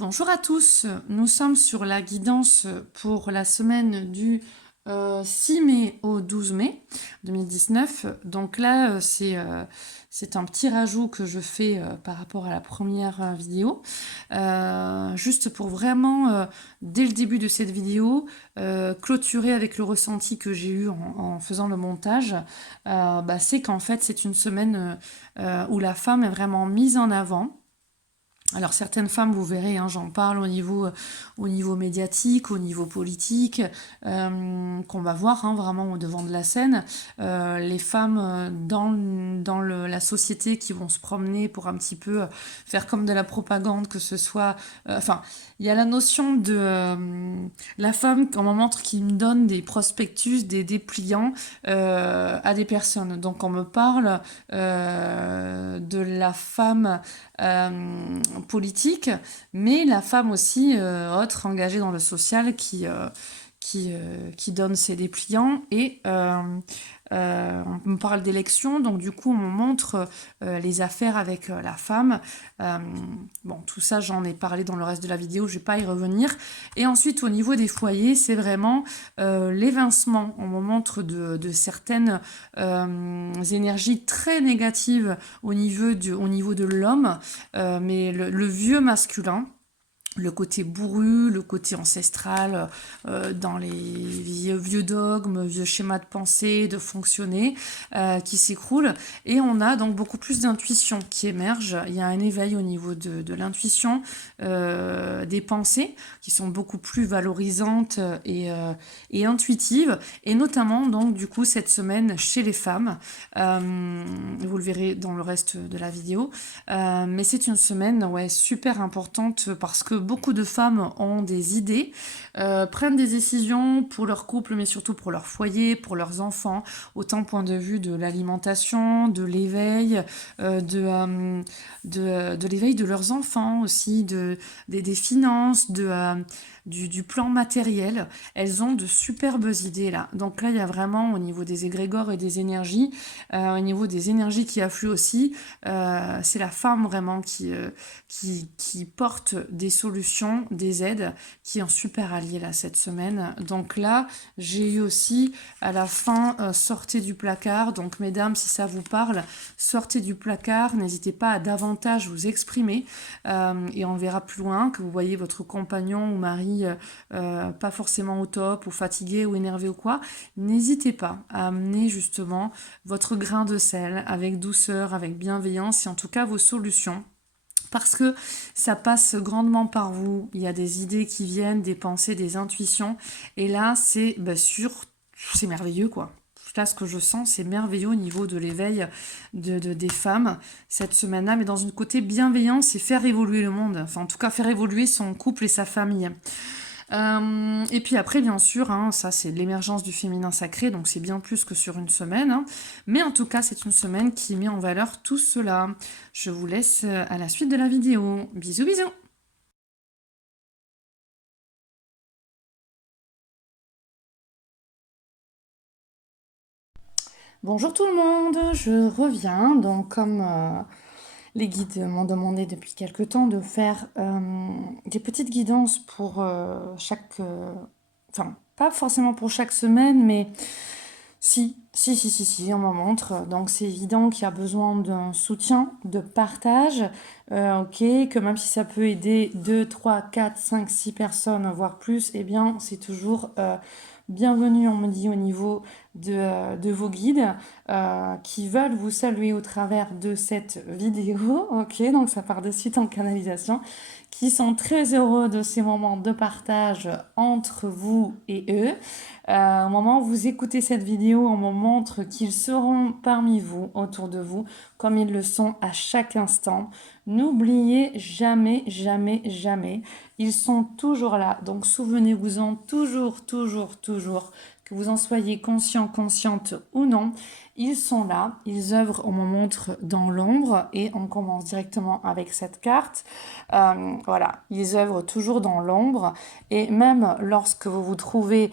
Bonjour à tous, nous sommes sur la guidance pour la semaine du 6 mai au 12 mai 2019. Donc là, c'est un petit rajout que je fais par rapport à la première vidéo. Juste pour vraiment, dès le début de cette vidéo, clôturer avec le ressenti que j'ai eu en faisant le montage. C'est qu'en fait, c'est une semaine où la femme est vraiment mise en avant. Alors certaines femmes, vous verrez, hein, j'en parle au niveau médiatique, au niveau politique, qu'on va voir hein, vraiment au devant de la scène. Les femmes dans la société qui vont se promener pour un petit peu faire comme de la propagande, que ce soit... Enfin, il y a la notion de la femme, on me montre, qui me donne des prospectus, des dépliants à des personnes. Donc on me parle de la femme politique, mais la femme aussi autre engagée dans le social qui donne ses dépliants et on me parle d'élections, donc du coup on me montre les affaires avec la femme. Euh, bon, tout ça j'en ai parlé dans le reste de la vidéo, je vais pas y revenir. Et ensuite au niveau des foyers, c'est vraiment l'évincement. On me montre de certaines énergies très négatives au niveau de l'homme, mais le vieux masculin, le côté bourru, le côté ancestral, dans les vieux dogmes, vieux schémas de pensée, de fonctionner, qui s'écroulent. Et on a donc beaucoup plus d'intuition qui émerge. Il y a un éveil au niveau de l'intuition, des pensées, qui sont beaucoup plus valorisantes et intuitives. Et notamment, donc, du coup, cette semaine chez les femmes. Vous le verrez dans le reste de la vidéo. Mais c'est une semaine ouais, super importante parce que beaucoup de femmes ont des idées, prennent des décisions pour leur couple, mais surtout pour leur foyer, pour leurs enfants, autant point de vue de l'alimentation, de l'éveil, de l'éveil de leurs enfants aussi, des finances, du plan matériel. Elles ont de superbes idées là. Donc là, il y a vraiment au niveau des égrégores et des énergies, au niveau des énergies qui affluent aussi, c'est la femme vraiment qui porte des solutions, des aides, qui est un super allié là cette semaine. Donc là, j'ai eu aussi à la fin sortez du placard. Donc mesdames, si ça vous parle, sortez du placard. N'hésitez pas à davantage vous exprimer et on verra plus loin que vous voyez votre compagnon ou mari pas forcément au top ou fatigué ou énervé ou quoi. N'hésitez pas à amener justement votre grain de sel avec douceur, avec bienveillance et en tout cas vos solutions. Parce que ça passe grandement par vous. Il y a des idées qui viennent, des pensées, des intuitions. Et là, c'est c'est merveilleux quoi. Là, ce que je sens, c'est merveilleux au niveau de l'éveil des femmes cette semaine-là, mais dans une côté bienveillance et faire évoluer le monde. Enfin, en tout cas, faire évoluer son couple et sa famille. Et puis après, bien sûr, hein, ça c'est l'émergence du féminin sacré, donc c'est bien plus que sur une semaine. Hein. Mais en tout cas, c'est une semaine qui met en valeur tout cela. Je vous laisse à la suite de la vidéo. Bisous, bisous. Bonjour tout le monde, je reviens. Donc comme les guides m'ont demandé depuis quelque temps de faire des petites guidances pour enfin pas forcément pour chaque semaine, mais si, on m'en montre. Donc c'est évident qu'il y a besoin d'un soutien, de partage, ok, que même si ça peut aider 2, 3, 4, 5, 6 personnes, voire plus, eh bien c'est toujours bienvenue, on me dit, au niveau de vos guides qui veulent vous saluer au travers de cette vidéo, ok, donc ça part de suite en canalisation, qui sont très heureux de ces moments de partage entre vous et eux. Au moment où vous écoutez cette vidéo, on me montre qu'ils seront parmi vous, autour de vous, comme ils le sont à chaque instant. N'oubliez jamais, jamais, jamais, ils sont toujours là. Donc souvenez-vous-en toujours, toujours, toujours que vous en soyez conscient, consciente ou non, ils sont là, ils œuvrent, on me montre dans l'ombre et on commence directement avec cette carte. Voilà, ils œuvrent toujours dans l'ombre et même lorsque vous vous trouvez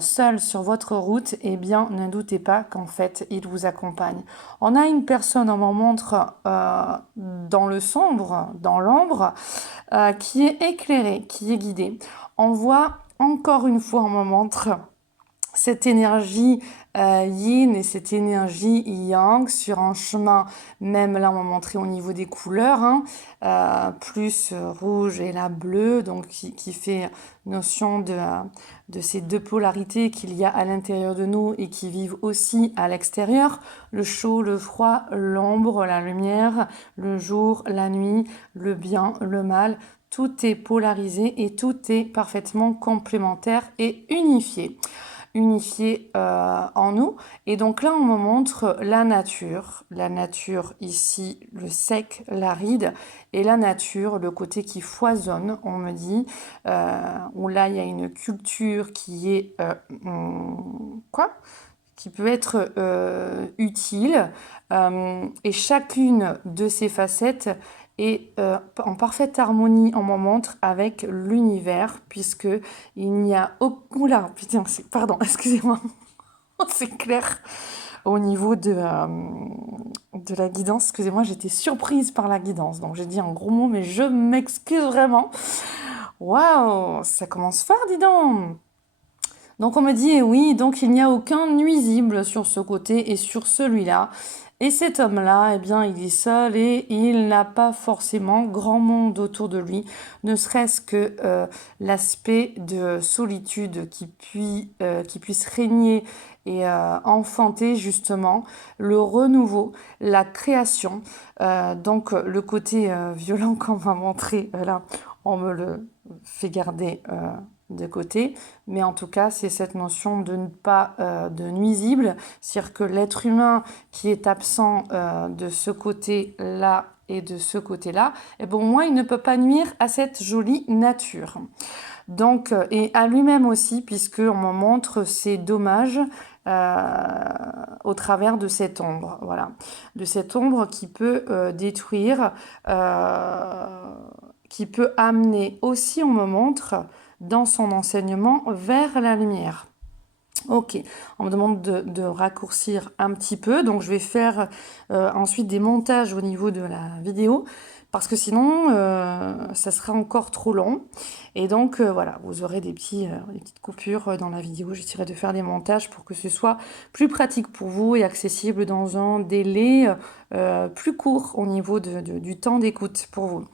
seul sur votre route, eh bien ne doutez pas qu'en fait ils vous accompagnent. On a une personne, on me montre dans le sombre, dans l'ombre, qui est éclairée, qui est guidée. On voit encore une fois, on me montre cette énergie yin et cette énergie yang sur un chemin, même là on m'a montré au niveau des couleurs, hein, plus rouge et la bleue, donc qui fait notion de ces deux polarités qu'il y a à l'intérieur de nous et qui vivent aussi à l'extérieur, le chaud, le froid, l'ombre, la lumière, le jour, la nuit, le bien, le mal. Tout est polarisé et tout est parfaitement complémentaire et unifié en nous. Et donc là, on me montre la nature ici, le sec, l'aride, et la nature, le côté qui foisonne, on me dit, où là, il y a une culture qui est... quoi qui peut être utile, et chacune de ces facettes est en parfaite harmonie, on m'en montre, avec l'univers, puisque il n'y a aucun... Oula, putain, pardon, excusez-moi, c'est clair au niveau de la guidance. Excusez-moi, j'étais surprise par la guidance, donc j'ai dit un gros mot, mais je m'excuse vraiment. Waouh, ça commence fort, dis donc. Donc on me dit, eh oui, donc il n'y a aucun nuisible sur ce côté et sur celui-là. Et cet homme-là, eh bien, il est seul et il n'a pas forcément grand monde autour de lui, ne serait-ce que l'aspect de solitude qui puisse régner et enfanter justement le renouveau, la création. Donc le côté violent qu'on m'a montré là, on me le fait garder de côté, mais en tout cas c'est cette notion de ne pas de nuisible, c'est-à-dire que l'être humain qui est absent de ce côté-là et de ce côté-là, et bon, moi il ne peut pas nuire à cette jolie nature. Donc, et à lui-même aussi, puisqu'on me montre ses dommages au travers de cette ombre, voilà, de cette ombre qui peut détruire, qui peut amener aussi, on me montre, dans son enseignement vers la lumière. Ok, on me demande de raccourcir un petit peu, donc je vais faire ensuite des montages au niveau de la vidéo, parce que sinon ça sera encore trop long. Et donc voilà, vous aurez des petites coupures dans la vidéo. J'essaierai de faire des montages pour que ce soit plus pratique pour vous et accessible dans un délai plus court au niveau du temps d'écoute pour vous.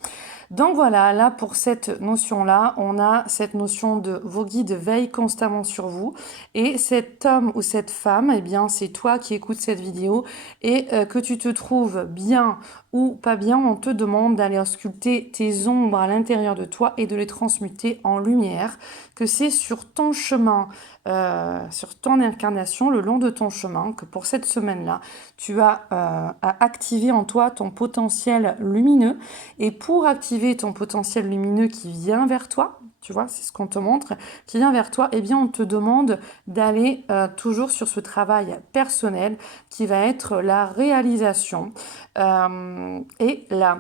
Donc voilà, là pour cette notion-là, on a cette notion de vos guides veillent constamment sur vous et cet homme ou cette femme, eh bien c'est toi qui écoutes cette vidéo et que tu te trouves bien ou pas bien, on te demande d'aller ausculter tes ombres à l'intérieur de toi et de les transmuter en lumière, que c'est sur ton chemin, sur ton incarnation, le long de ton chemin, que pour cette semaine-là, tu as à activer en toi ton potentiel lumineux. Et pour activer ton potentiel lumineux qui vient vers toi, tu vois, c'est ce qu'on te montre, qui vient vers toi, eh bien on te demande d'aller toujours sur ce travail personnel qui va être la réalisation et la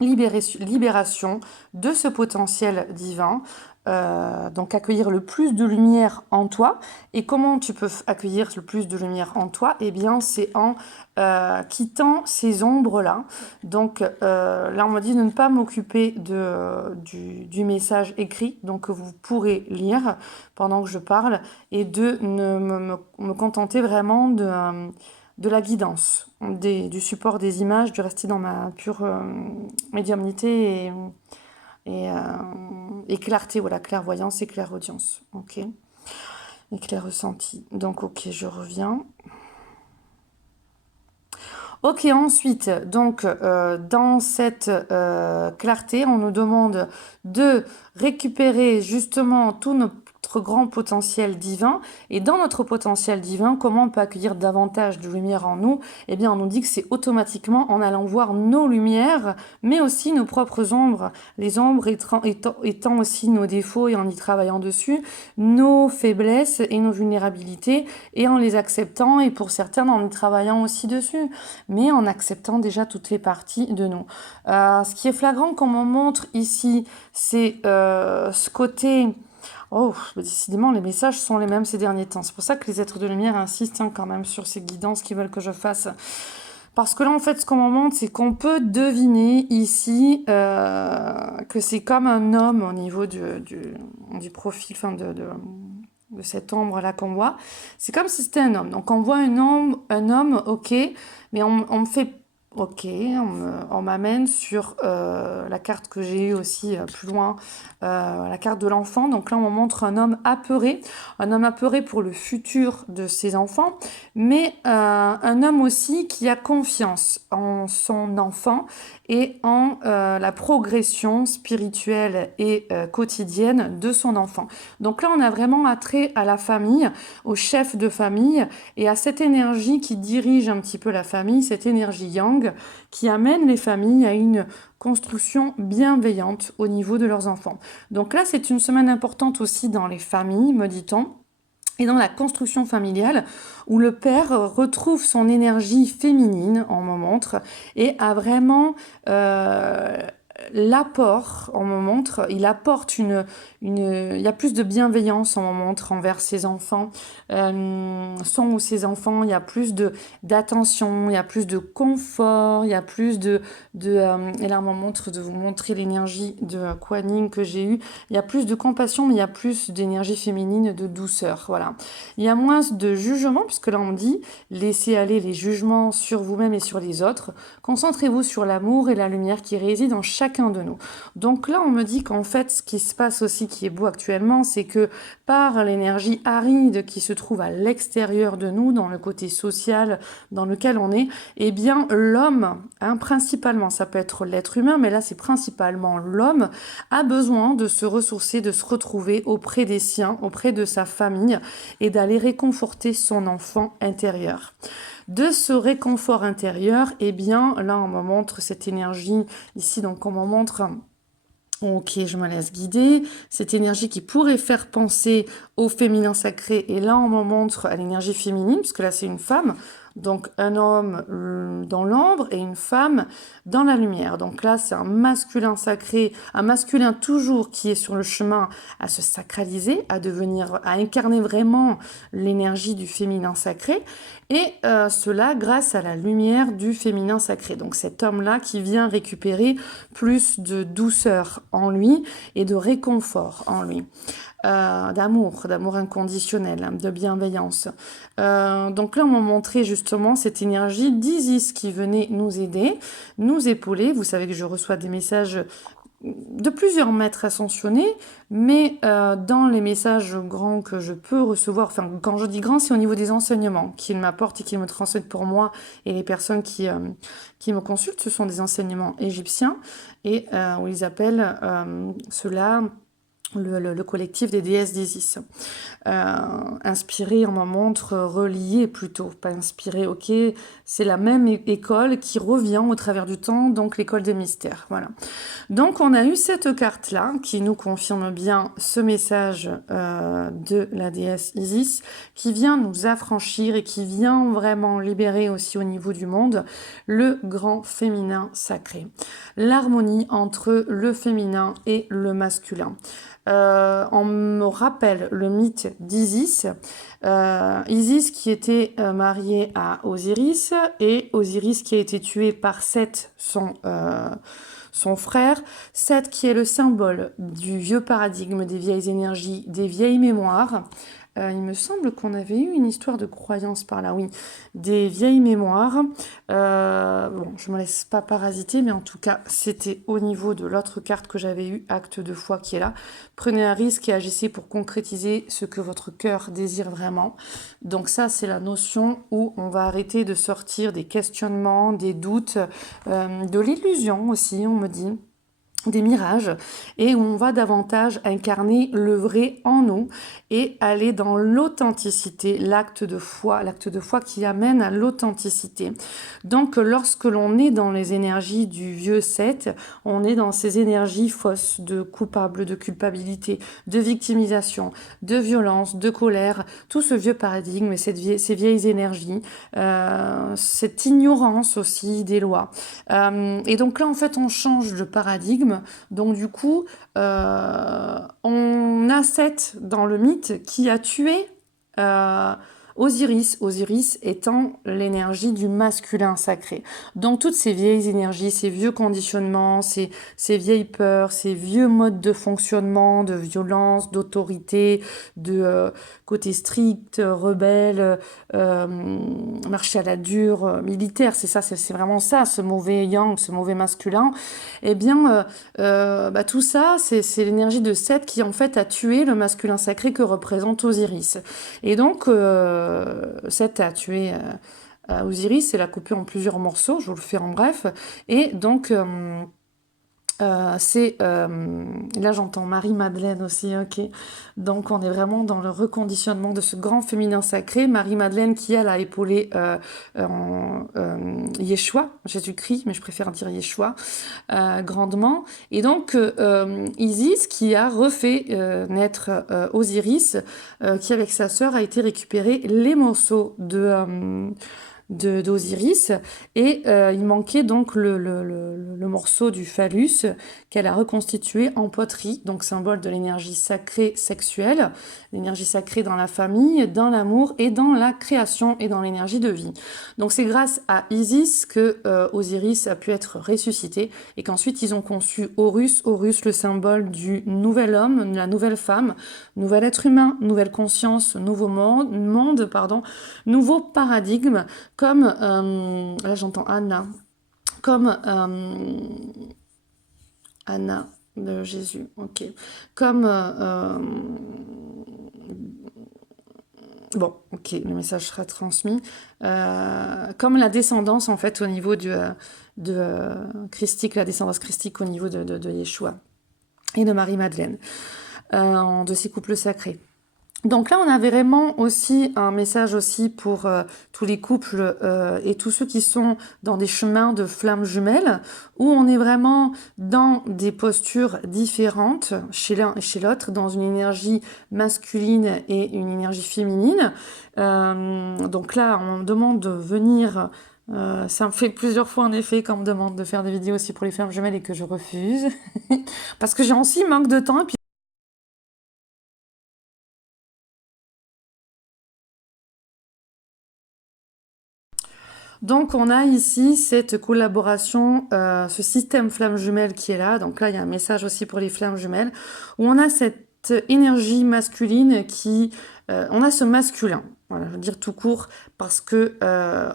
libération de ce potentiel divin. Donc accueillir le plus de lumière en toi. Et comment tu peux accueillir le plus de lumière en toi? Eh bien, c'est en quittant ces ombres-là. Donc là, on m'a dit de ne pas m'occuper du message écrit, donc que vous pourrez lire pendant que je parle, et de me contenter vraiment de la guidance, du support des images, de rester dans ma pure médiumnité et clarté, voilà, clairvoyance et clairaudience, ok, et clair ressenti. Donc ok, je reviens. Ok, ensuite, donc dans cette clarté, on nous demande de récupérer justement tout notre notre grand potentiel divin. Et dans notre potentiel divin, comment on peut accueillir davantage de lumière en nous? Eh bien, on nous dit que c'est automatiquement en allant voir nos lumières, mais aussi nos propres ombres. Les ombres étant aussi nos défauts et en y travaillant dessus, nos faiblesses et nos vulnérabilités, et en les acceptant, et pour certains en y travaillant aussi dessus, mais en acceptant déjà toutes les parties de nous. Ce qui est flagrant qu'on me montre ici, c'est ce côté... Oh, décidément, les messages sont les mêmes ces derniers temps. C'est pour ça que les êtres de lumière insistent quand même sur ces guidances qu'ils veulent que je fasse. Parce que là, en fait, ce qu'on me montre, c'est qu'on peut deviner ici que c'est comme un homme au niveau du profil, enfin de cette ombre-là qu'on voit. C'est comme si c'était un homme. Donc, on voit un homme, ok, mais on me fait... Ok, on m'amène sur la carte que j'ai eue aussi plus loin, la carte de l'enfant. Donc là, on me montre un homme apeuré pour le futur de ses enfants, mais un homme aussi qui a confiance en son enfant et en la progression spirituelle et quotidienne de son enfant. Donc là, on a vraiment attrait à la famille, au chef de famille et à cette énergie qui dirige un petit peu la famille, cette énergie yang qui amène les familles à une construction bienveillante au niveau de leurs enfants. Donc là, c'est une semaine importante aussi dans les familles, me dit-on, et dans la construction familiale, où le père retrouve son énergie féminine, on me montre, et a vraiment l'apport, on me montre, il apporte il y a plus de bienveillance, on me montre, envers ses enfants, son ou ses enfants, il y a plus d'attention, il y a plus de confort, il y a plus et là on me montre de vous montrer l'énergie de Kuan Yin que j'ai eue, il y a plus de compassion, mais il y a plus d'énergie féminine, de douceur, voilà. Il y a moins de jugement, puisque là on dit, laissez aller les jugements sur vous-même et sur les autres, concentrez-vous sur l'amour et la lumière qui réside en chacun de nous. Donc là on me dit qu'en fait ce qui se passe aussi, qui est beau actuellement, c'est que par l'énergie aride qui se trouve à l'extérieur de nous, dans le côté social dans lequel on est, eh bien l'homme, principalement, ça peut être l'être humain, mais là c'est principalement l'homme, a besoin de se ressourcer, de se retrouver auprès des siens, auprès de sa famille, et d'aller réconforter son enfant intérieur. De ce réconfort intérieur, eh bien là on me montre cette énergie ici, donc on me montre... Ok, je me laisse guider. Cette énergie qui pourrait faire penser au féminin sacré. Et là, on me montre à l'énergie féminine, parce que là, c'est une femme. Donc, un homme dans l'ombre et une femme dans la lumière. Donc là, c'est un masculin sacré, un masculin toujours qui est sur le chemin à se sacraliser, à incarner vraiment l'énergie du féminin sacré. Et cela grâce à la lumière du féminin sacré. Donc cet homme-là qui vient récupérer plus de douceur en lui et de réconfort en lui. D'amour inconditionnel, de bienveillance. Donc là, on m'a montré justement cette énergie d'Isis qui venait nous aider, nous épauler. Vous savez que je reçois des messages de plusieurs maîtres ascensionnés, mais dans les messages grands que je peux recevoir, enfin quand je dis grand, c'est au niveau des enseignements qu'ils m'apportent et qu'ils me transmettent pour moi, et les personnes qui me consultent, ce sont des enseignements égyptiens, et où ils appellent cela... Le collectif des déesses d'Isis. Inspiré, on m'en montre, relié plutôt, pas inspiré, ok, c'est la même école qui revient au travers du temps, donc l'école des mystères, voilà. Donc on a eu cette carte-là qui nous confirme bien ce message de la déesse Isis, qui vient nous affranchir et qui vient vraiment libérer aussi au niveau du monde le grand féminin sacré. L'harmonie entre le féminin et le masculin. On me rappelle le mythe d'Isis. Isis qui était mariée à Osiris, et Osiris qui a été tué par Seth, son frère. Seth qui est le symbole du vieux paradigme, des vieilles énergies, des vieilles mémoires. Il me semble qu'on avait eu une histoire de croyance par là, oui, des vieilles mémoires. Bon, je me laisse pas parasiter, mais en tout cas, c'était au niveau de l'autre carte que j'avais eue, acte de foi, qui est là. Prenez un risque et agissez pour concrétiser ce que votre cœur désire vraiment. Donc ça, c'est la notion où on va arrêter de sortir des questionnements, des doutes, de l'illusion aussi, on me dit. des mirages, et où on va davantage incarner le vrai en nous et aller dans l'authenticité, l'acte de foi qui amène à l'authenticité. Donc lorsque l'on est dans les énergies du vieux 7, on est dans ces énergies fausses de coupable, de culpabilité, de victimisation, de violence, de colère, tout ce vieux paradigme et ces vieilles énergies, cette ignorance aussi des lois. Et donc là, en fait, on change de paradigme. Donc du coup, on a Seth dans le mythe qui a tué euh, Osiris. Osiris étant l'énergie du masculin sacré. Donc toutes ces vieilles énergies, ces vieux conditionnements, ces vieilles peurs, ces vieux modes de fonctionnement, de violence, d'autorité, de côté strict, rebelle, euh, marcher à la dure, militaire, c'est ça, c'est vraiment ça, ce mauvais yang, ce mauvais masculin. Eh bien, tout ça, c'est l'énergie de Seth qui en fait a tué le masculin sacré que représente Osiris. Et donc, Seth a tué Osiris et l'a coupé en plusieurs morceaux, je vous le fais en bref. Et donc, là j'entends Marie-Madeleine aussi, ok. Donc on est vraiment dans le reconditionnement de ce grand féminin sacré. Marie-Madeleine qui elle a épaulé Yeshua, Jésus-Christ, mais je préfère dire Yeshua, grandement. Et donc Isis qui a refait naître Osiris, qui avec sa sœur a été récupérer les morceaux d'Osiris et il manquait donc le morceau du phallus qu'elle a reconstitué en poterie, donc symbole de l'énergie sacrée sexuelle, l'énergie sacrée dans la famille, dans l'amour et dans la création et dans l'énergie de vie. Donc c'est grâce à Isis que Osiris a pu être ressuscité et qu'ensuite ils ont conçu Horus, le symbole du nouvel homme, de la nouvelle femme, nouvel être humain, nouvelle conscience, nouveau monde, nouveau paradigme, comme, là j'entends Anna, comme Anna de Jésus, ok, comme, bon, ok, le message sera transmis, comme la descendance en fait au niveau de christique, la descendance christique au niveau de Yeshua et de Marie-Madeleine, de ces couples sacrés. Donc là, on avait vraiment aussi un message aussi pour tous les couples et tous ceux qui sont dans des chemins de flammes jumelles, où on est vraiment dans des postures différentes chez l'un et chez l'autre, dans une énergie masculine et une énergie féminine. Donc là, on me demande de venir... ça me fait plusieurs fois en effet qu'on me demande de faire des vidéos aussi pour les flammes jumelles et que je refuse. Parce que j'ai aussi manque de temps et puis donc, on a ici cette collaboration, ce système flamme jumelle qui est là. Donc là, il y a un message aussi pour les flammes jumelles, où on a cette énergie masculine qui... on a ce masculin, voilà, je veux dire tout court, parce que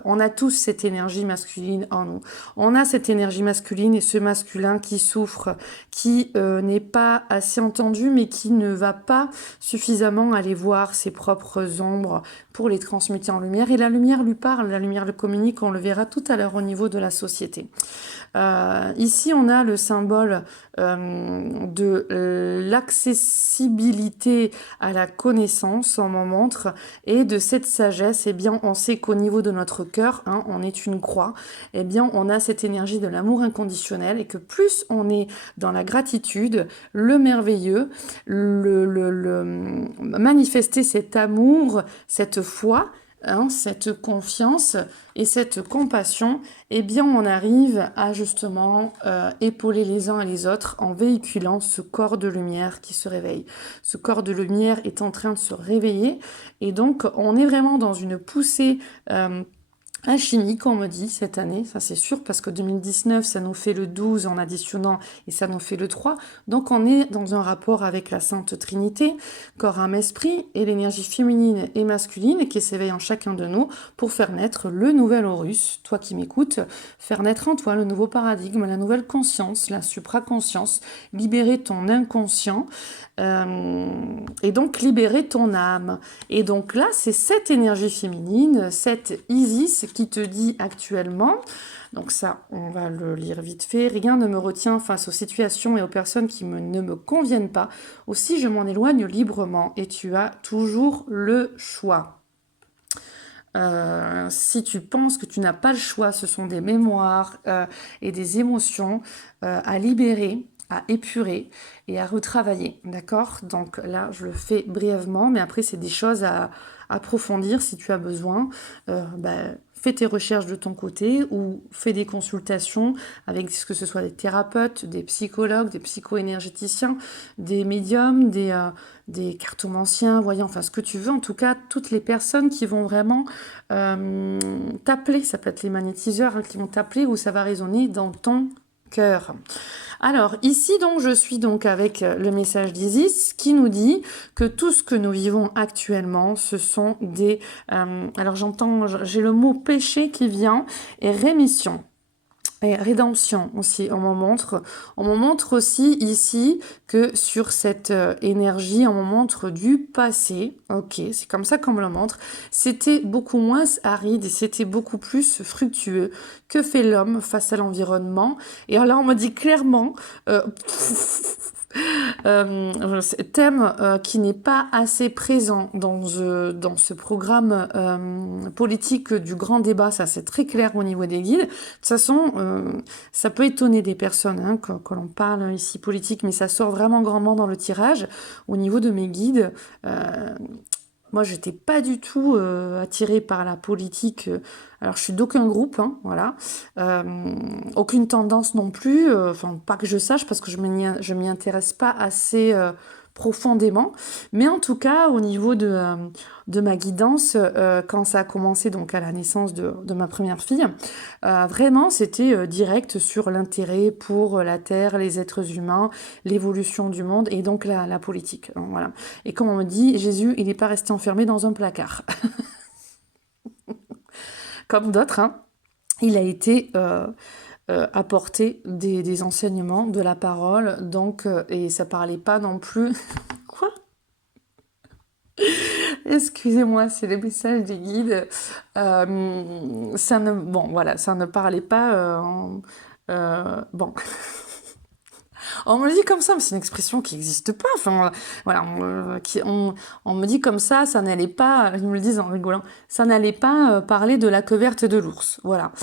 on a tous cette énergie masculine en nous. On a cette énergie masculine et ce masculin qui souffre, qui n'est pas assez entendu, mais qui ne va pas suffisamment aller voir ses propres ombres pour les transmuter en lumière. Et la lumière lui parle, la lumière le communique, on le verra tout à l'heure au niveau de la société. Ici, on a le symbole de l'accessibilité à la connaissance, on m'en montre, et de cette sagesse. Eh bien, on sait qu'au niveau de notre cœur, hein, on est une croix, eh bien, on a cette énergie de l'amour inconditionnel, et que plus on est dans la gratitude, le merveilleux, manifester cet amour, cette foi, hein, cette confiance et cette compassion, eh bien on arrive à justement épauler les uns et les autres en véhiculant ce corps de lumière qui se réveille. Ce corps de lumière est en train de se réveiller et donc on est vraiment dans une poussée alchimique, on me dit, cette année, ça c'est sûr, parce que 2019, ça nous fait le 12 en additionnant et ça nous fait le 3. Donc on est dans un rapport avec la Sainte Trinité, corps, âme, esprit, et l'énergie féminine et masculine qui s'éveille en chacun de nous pour faire naître le nouvel Horus, toi qui m'écoutes, faire naître en toi le nouveau paradigme, la nouvelle conscience, la supraconscience, libérer ton inconscient, et donc libérer ton âme. Et donc là, c'est cette énergie féminine, cette Isis qui te dit actuellement, donc ça, on va le lire vite fait, rien ne me retient face aux situations et aux personnes qui ne me conviennent pas, aussi je m'en éloigne librement et tu as toujours le choix. Si tu penses que tu n'as pas le choix, ce sont des mémoires et des émotions à libérer, à épurer et à retravailler, d'accord? Donc là, je le fais brièvement, mais après, c'est des choses à approfondir si tu as besoin. Fais tes recherches de ton côté ou fais des consultations avec que ce soit des thérapeutes, des psychologues, des psycho-énergéticiens, des médiums, des cartomanciens, voyants, enfin ce que tu veux. En tout cas, toutes les personnes qui vont vraiment t'appeler, ça peut être les magnétiseurs qui vont t'appeler ou ça va résonner dans ton cœur. Alors ici donc je suis donc avec le message d'Isis qui nous dit que tout ce que nous vivons actuellement ce sont des... alors j'ai le mot péché qui vient et rémission. Et rédemption aussi, on me montre aussi ici que sur cette énergie, on me montre du passé, ok, c'est comme ça qu'on me le montre, c'était beaucoup moins aride et c'était beaucoup plus fructueux. Que fait l'homme face à l'environnement? Et alors là, on me dit clairement, thème qui n'est pas assez présent dans ce programme politique du grand débat, ça c'est très clair au niveau des guides. De toute façon, ça peut étonner des personnes hein, que l'on parle ici politique, mais ça sort vraiment grandement dans le tirage. Au niveau de mes guides, moi, j'étais pas du tout attirée par la politique. Alors, je suis d'aucun groupe, hein, voilà. Aucune tendance non plus. Enfin, pas que je sache, parce que je m'y intéresse pas assez profondément. Mais en tout cas, au niveau de ma guidance, quand ça a commencé donc à la naissance de ma première fille, vraiment, c'était direct sur l'intérêt pour la Terre, les êtres humains, l'évolution du monde et donc la politique. Donc, voilà. Et comme on me dit, Jésus, il n'est pas resté enfermé dans un placard. Comme d'autres, hein, il a été apporté des enseignements, de la parole, donc, et ça parlait pas non plus... Quoi? Excusez-moi, c'est les messages des guides. Bon, voilà, ça ne parlait pas... bon... On me le dit comme ça, mais c'est une expression qui n'existe pas. Enfin, voilà, on me dit comme ça n'allait pas, ils me le disent en rigolant, ça n'allait pas parler de la queue verte de l'ours. Voilà.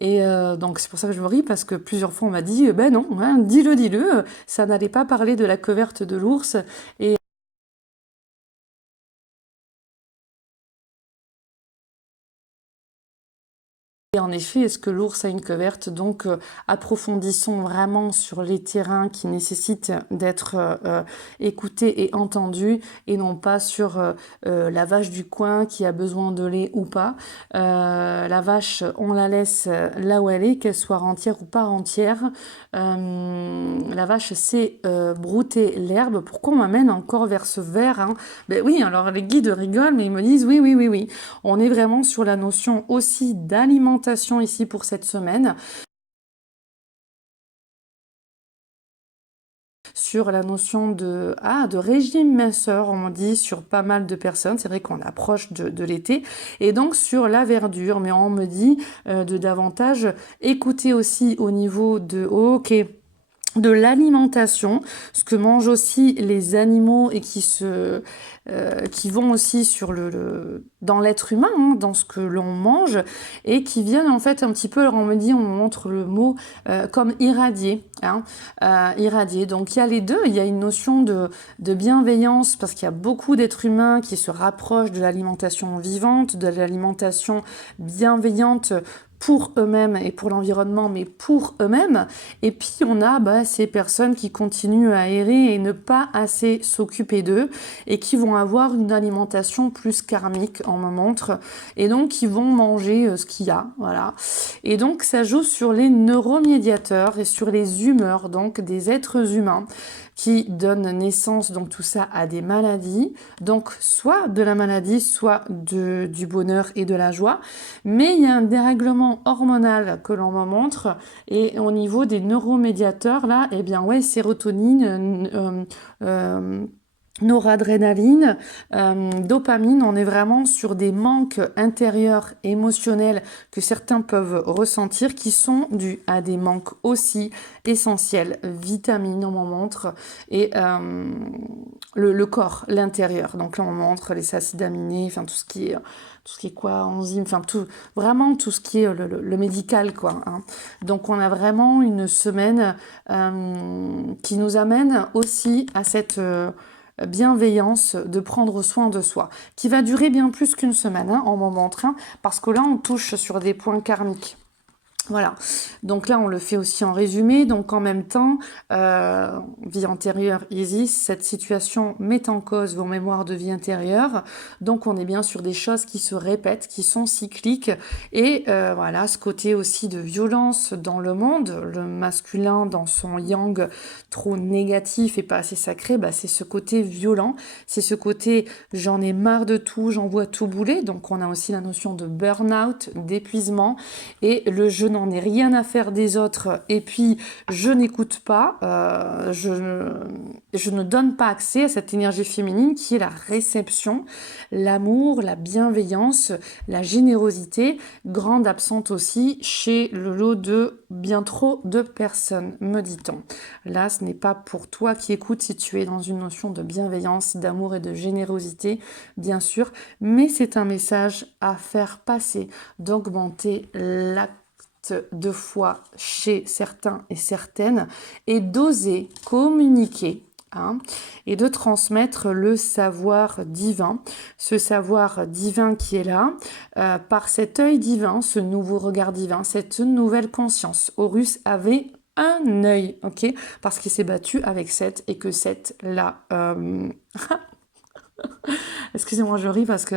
Et donc, c'est pour ça que je me ris, parce que plusieurs fois, on m'a dit, ben non, hein, dis-le, ça n'allait pas parler de la queue verte de l'ours. Et Et en effet, est-ce que l'ours a une queue verte? Donc, approfondissons vraiment sur les terrains qui nécessitent d'être écoutés et entendus, et non pas sur la vache du coin qui a besoin de lait ou pas. La vache, on la laisse là où elle est, qu'elle soit rentière ou pas rentière. La vache sait brouter l'herbe. Pourquoi on m'amène encore vers ce vert hein? Ben oui, alors les guides rigolent, mais ils me disent oui. On est vraiment sur la notion aussi d'alimentation ici pour cette semaine. Sur la notion de régime minceur, on me dit sur pas mal de personnes, c'est vrai qu'on approche de l'été, et donc sur la verdure, mais on me dit de davantage écouter aussi au niveau de l'alimentation, ce que mangent aussi les animaux et qui vont aussi sur dans l'être humain, hein, dans ce que l'on mange, et qui viennent en fait un petit peu, alors on me dit, on me montre le mot comme irradier, hein, irradier. Donc il y a les deux, il y a une notion de bienveillance, parce qu'il y a beaucoup d'êtres humains qui se rapprochent de l'alimentation vivante, de l'alimentation bienveillante, pour eux-mêmes et pour l'environnement, mais pour eux-mêmes. Et puis on a ces personnes qui continuent à errer et ne pas assez s'occuper d'eux, et qui vont avoir une alimentation plus karmique, on me montre, et donc qui vont manger ce qu'il y a, voilà. Et donc ça joue sur les neuromédiateurs et sur les humeurs, donc des êtres humains, qui donnent naissance, donc tout ça, à des maladies, donc soit de la maladie, soit du bonheur et de la joie, mais il y a un dérèglement hormonal que l'on me montre, et au niveau des neuromédiateurs, là, eh bien ouais, sérotonine, noradrénaline, dopamine, on est vraiment sur des manques intérieurs émotionnels que certains peuvent ressentir qui sont dus à des manques aussi essentiels, vitamines, on m'en montre, et le corps, l'intérieur. Donc là, on montre les acides aminés, enfin tout ce qui est quoi, enzymes, enfin tout, vraiment tout ce qui est le médical, quoi. Hein. Donc on a vraiment une semaine qui nous amène aussi à cette bienveillance de prendre soin de soi, qui va durer bien plus qu'une semaine, hein, en moment train, parce que là, on touche sur des points karmiques. Voilà, donc là on le fait aussi en résumé, donc en même temps, vie antérieure Isis, cette situation met en cause vos mémoires de vie intérieure, donc on est bien sur des choses qui se répètent, qui sont cycliques, et voilà, ce côté aussi de violence dans le monde, le masculin dans son yang trop négatif et pas assez sacré, bah, c'est ce côté violent, c'est ce côté j'en ai marre de tout, j'en vois tout bouler, donc on a aussi la notion de burn-out, d'épuisement, et le je n'en ai rien à faire des autres et puis je n'écoute pas, je ne donne pas accès à cette énergie féminine qui est la réception, l'amour, la bienveillance, la générosité, grande absente aussi chez le lot de bien trop de personnes, me dit-on. Là, ce n'est pas pour toi qui écoutes si tu es dans une notion de bienveillance, d'amour et de générosité, bien sûr, mais c'est un message à faire passer, d'augmenter l'acte de foi chez certains et certaines et d'oser communiquer. Hein, et de transmettre le savoir divin, ce savoir divin qui est là, par cet œil divin, ce nouveau regard divin, cette nouvelle conscience. Horus avait un œil, ok, parce qu'il s'est battu avec Seth et que Seth l'a... Excusez-moi, je ris parce que...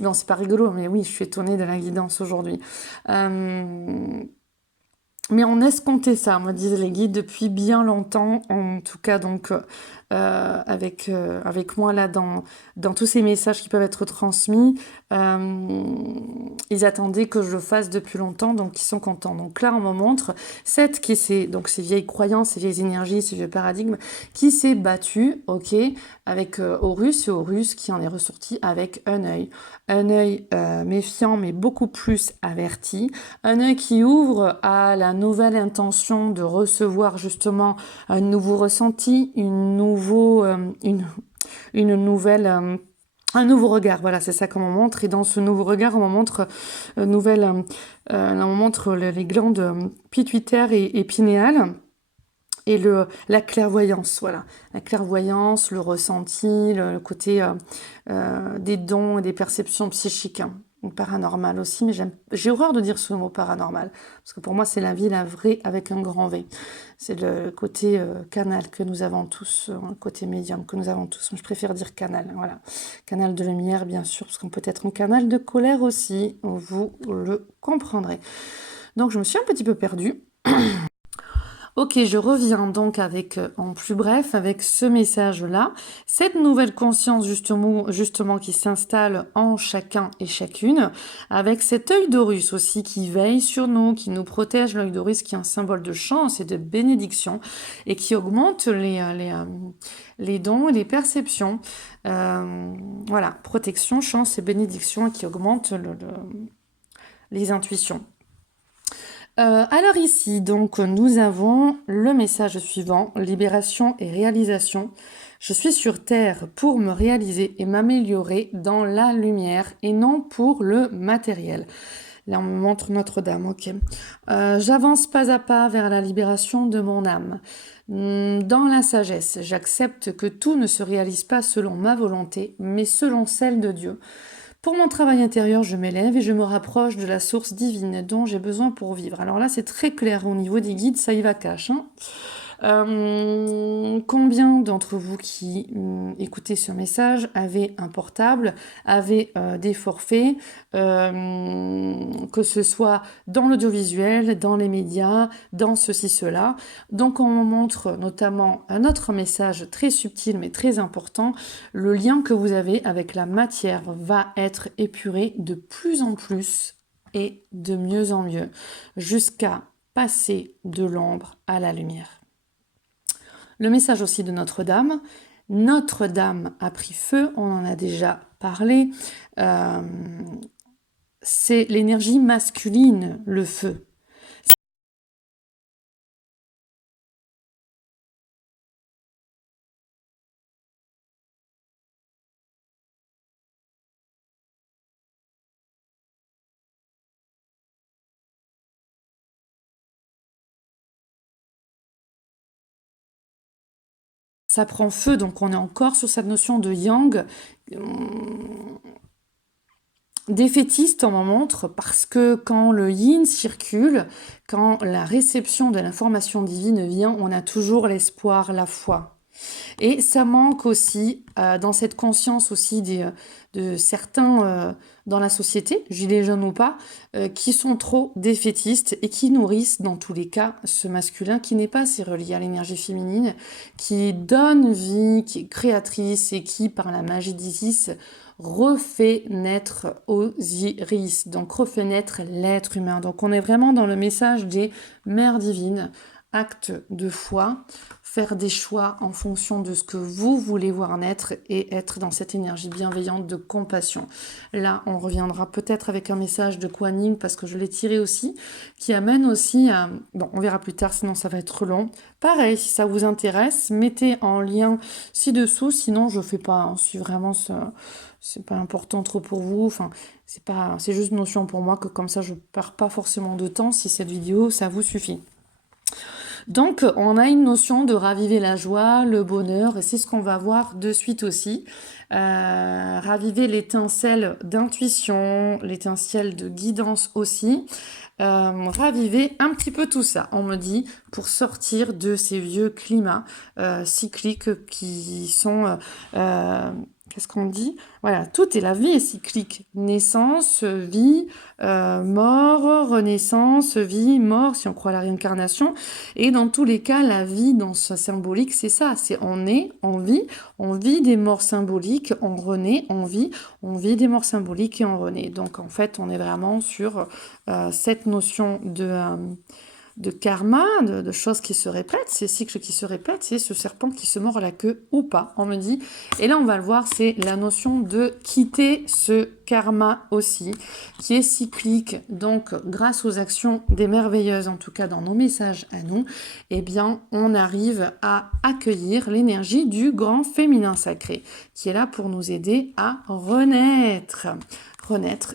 Non, c'est pas rigolo, mais oui, je suis étonnée de la guidance aujourd'hui. Mais on escomptait ça, me disent les guides, depuis bien longtemps, en tout cas donc avec moi là dans tous ces messages qui peuvent être transmis, ils attendaient que je le fasse depuis longtemps, donc ils sont contents. Donc là on me montre cette qui est donc ces vieilles croyances, ces vieilles énergies, ces vieux paradigmes, qui s'est battu, ok, avec Horus, et Horus qui en est ressorti avec un œil méfiant mais beaucoup plus averti, un œil qui ouvre à la nouvelle intention de recevoir justement un nouveau ressenti, une nouvelle... un nouveau regard, voilà, c'est ça qu'on me montre. Et dans ce nouveau regard, on me montre, on montre les glandes pituitaires et pinéales. Et la clairvoyance, voilà. La clairvoyance, le ressenti, le côté des dons et des perceptions psychiques. Hein. Paranormal aussi, mais j'ai horreur de dire ce mot paranormal, parce que pour moi c'est la vie, la vraie, avec un grand V. C'est le côté canal que nous avons tous, le côté médium que nous avons tous. Je préfère dire canal, voilà. Canal de lumière, bien sûr, parce qu'on peut être un canal de colère aussi, vous le comprendrez. Donc je me suis un petit peu perdue. Ok, je reviens donc avec, en plus bref, avec ce message-là, cette nouvelle conscience justement qui s'installe en chacun et chacune, avec cet œil d'Horus aussi qui veille sur nous, qui nous protège, l'œil d'Horus qui est un symbole de chance et de bénédiction, et qui augmente les dons et les perceptions. Voilà, protection, chance et bénédiction, qui augmente les intuitions. Alors ici, donc, nous avons le message suivant, libération et réalisation. Je suis sur Terre pour me réaliser et m'améliorer dans la lumière et non pour le matériel. Là, on me montre Notre-Dame, ok. J'avance pas à pas vers la libération de mon âme. Dans la sagesse, j'accepte que tout ne se réalise pas selon ma volonté, mais selon celle de Dieu. Pour mon travail intérieur, je m'élève et je me rapproche de la source divine dont j'ai besoin pour vivre. Alors là, c'est très clair au niveau des guides, ça y va cash. Hein. Combien d'entre vous qui écoutez ce message avaient un portable, avaient des forfaits, que ce soit dans l'audiovisuel, dans les médias, dans ceci, cela. Donc on montre notamment un autre message très subtil mais très important, le lien que vous avez avec la matière va être épuré de plus en plus et de mieux en mieux, jusqu'à passer de l'ombre à la lumière. Le message aussi de Notre-Dame, Notre-Dame a pris feu, on en a déjà parlé. C'est l'énergie masculine, le feu. Ça prend feu, donc on est encore sur cette notion de yang. Défaitiste, on m'en montre, parce que quand le yin circule, quand la réception de l'information divine vient, on a toujours l'espoir, la foi. Et ça manque aussi dans cette conscience aussi de certains dans la société, gilets jaunes ou pas, qui sont trop défaitistes et qui nourrissent dans tous les cas ce masculin qui n'est pas assez relié à l'énergie féminine, qui donne vie, qui est créatrice et qui, par la magie d'Isis, refait naître Osiris, donc refait naître l'être humain. Donc on est vraiment dans le message des mères divines, acte de foi, faire des choix en fonction de ce que vous voulez voir naître et être dans cette énergie bienveillante de compassion. Là, on reviendra peut-être avec un message de Kuan Yin, parce que je l'ai tiré aussi, qui amène aussi à... Bon, on verra plus tard, sinon ça va être long. Pareil, si ça vous intéresse, mettez en lien ci-dessous, sinon je fais pas, hein, si vraiment c'est pas important trop pour vous, enfin, c'est juste une notion pour moi que comme ça je perds pas forcément de temps si cette vidéo, ça vous suffit. Donc, on a une notion de raviver la joie, le bonheur, et c'est ce qu'on va voir de suite aussi. Raviver l'étincelle d'intuition, l'étincelle de guidance aussi. Raviver un petit peu tout ça, on me dit, pour sortir de ces vieux climats cycliques qui sont... qu'est-ce qu'on dit? Voilà, tout est la vie est cyclique. Naissance, vie, mort, renaissance, vie, mort, si on croit à la réincarnation. Et dans tous les cas, la vie, dans sa symbolique, c'est ça. C'est on est, on vit des morts symboliques, on renaît, on vit des morts symboliques et on renaît. Donc en fait, on est vraiment sur cette notion de karma, de choses qui se répètent, ces cycles qui se répètent, c'est ce serpent qui se mord la queue ou pas, on me dit. Et là, on va le voir, c'est la notion de quitter ce karma aussi, qui est cyclique. Donc, grâce aux actions des merveilleuses, en tout cas dans nos messages à nous, eh bien, on arrive à accueillir l'énergie du grand féminin sacré, qui est là pour nous aider à renaître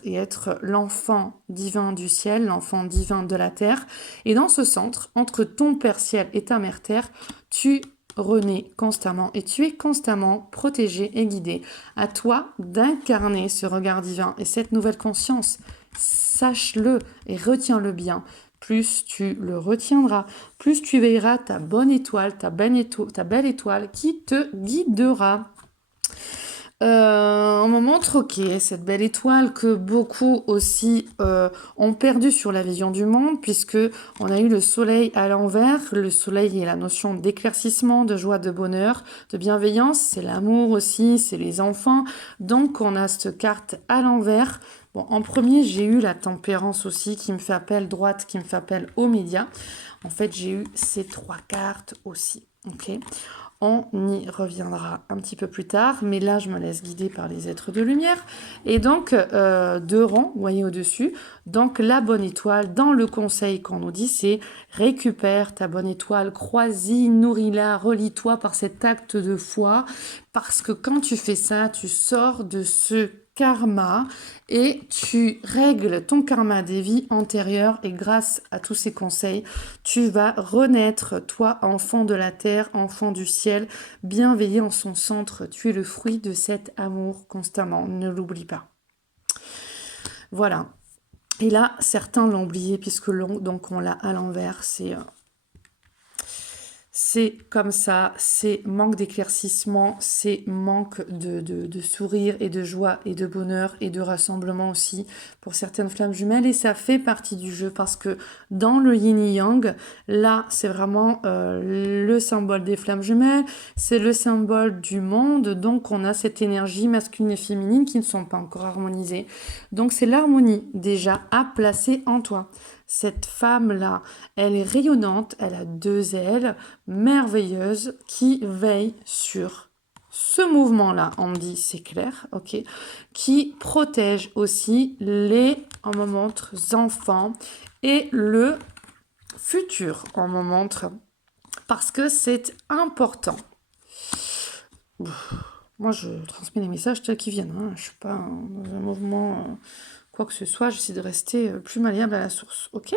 et être l'enfant divin du ciel, l'enfant divin de la terre. Et dans ce centre, entre ton Père ciel et ta mère terre, tu renais constamment et tu es constamment protégé et guidé. À toi d'incarner ce regard divin et cette nouvelle conscience. Sache-le et retiens-le bien. Plus tu le retiendras, plus tu veilleras ta bonne étoile, ta belle étoile qui te guidera. On me montre, ok, cette belle étoile que beaucoup aussi ont perdu sur la vision du monde, puisque on a eu le soleil à l'envers. Le soleil est la notion d'éclaircissement, de joie, de bonheur, de bienveillance. C'est l'amour aussi, c'est les enfants. Donc on a cette carte à l'envers. Bon, en premier, j'ai eu la tempérance aussi, qui me fait appel droite, qui me fait appel aux médias. En fait, j'ai eu ces trois cartes aussi, ok. On y reviendra un petit peu plus tard, mais là, je me laisse guider par les êtres de lumière. Et donc, deux rangs, vous voyez au-dessus. Donc, la bonne étoile, dans le conseil qu'on nous dit, c'est récupère ta bonne étoile, crois-y, nourris-la, relie-toi par cet acte de foi. Parce que quand tu fais ça, tu sors de ce karma et tu règles ton karma des vies antérieures et grâce à tous ces conseils, tu vas renaître, toi, enfant de la terre, enfant du ciel, bienveillé en son centre. Tu es le fruit de cet amour constamment, ne l'oublie pas. Voilà. Et là, certains l'ont oublié puisque donc on l'a à l'envers, c'est comme ça, c'est manque d'éclaircissement, c'est manque de sourire et de joie et de bonheur et de rassemblement aussi pour certaines flammes jumelles. Et ça fait partie du jeu parce que dans le yin et yang, là, c'est vraiment le symbole des flammes jumelles, c'est le symbole du monde. Donc, on a cette énergie masculine et féminine qui ne sont pas encore harmonisées. Donc, c'est l'harmonie déjà à placer en toi. Cette femme-là, elle est rayonnante, elle a deux ailes merveilleuses qui veillent sur ce mouvement-là, on me dit, c'est clair, ok, qui protège aussi les, on me montre, enfants et le futur, on me montre, parce que c'est important. Moi, je transmets les messages tels qu'ils viennent, hein. Je suis pas dans un mouvement, quoi que ce soit, j'essaie de rester plus malléable à la source, ok?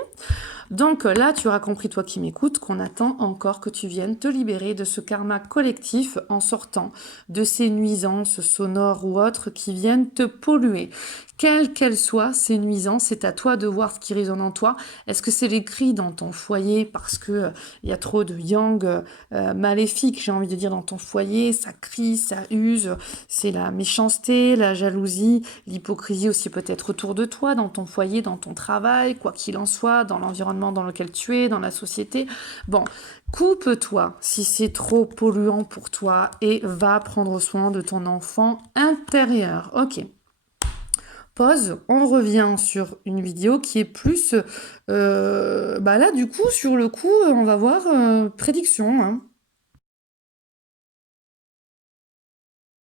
Donc là, tu auras compris, toi qui m'écoutes, qu'on attend encore que tu viennes te libérer de ce karma collectif en sortant de ces nuisances sonores ou autres qui viennent te polluer. Quelles qu'elles soient, ces nuisances, c'est à toi de voir ce qui résonne en toi. Est-ce que c'est les cris dans ton foyer parce que il y a trop de yang maléfique, j'ai envie de dire, dans ton foyer, ça crie, ça use, c'est la méchanceté, la jalousie, l'hypocrisie aussi peut-être autour de toi, dans ton foyer, dans ton travail, quoi qu'il en soit, dans l'environnement dans lequel tu es, dans la société. Bon, coupe-toi si c'est trop polluant pour toi et va prendre soin de ton enfant intérieur. Ok. Pause, on revient sur une vidéo qui est plus... là, du coup, sur le coup, on va voir prédiction, hein.